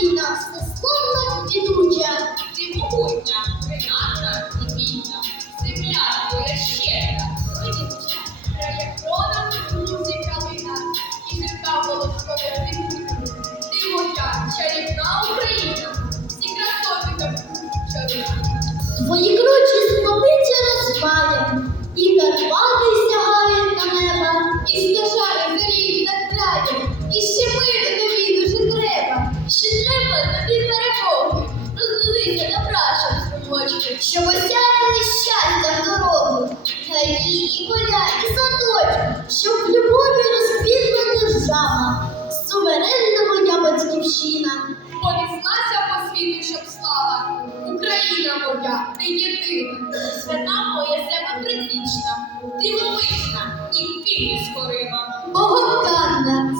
Україна, заславна квітуча, і земля твоя щедра, родюча, края крона, музі калина, і життя волоскове тиму. Чарівна Україна, всі красоти та чарівна. Твої кручі квітні поля і садочок, щоб любові розпітна держава, суверенна моя батьківщина. Понеслася по світу, щоб слава, Україна моя, ти єдина, свята моя себе предвічна, дивовижна і пільні скорива. Боготанна,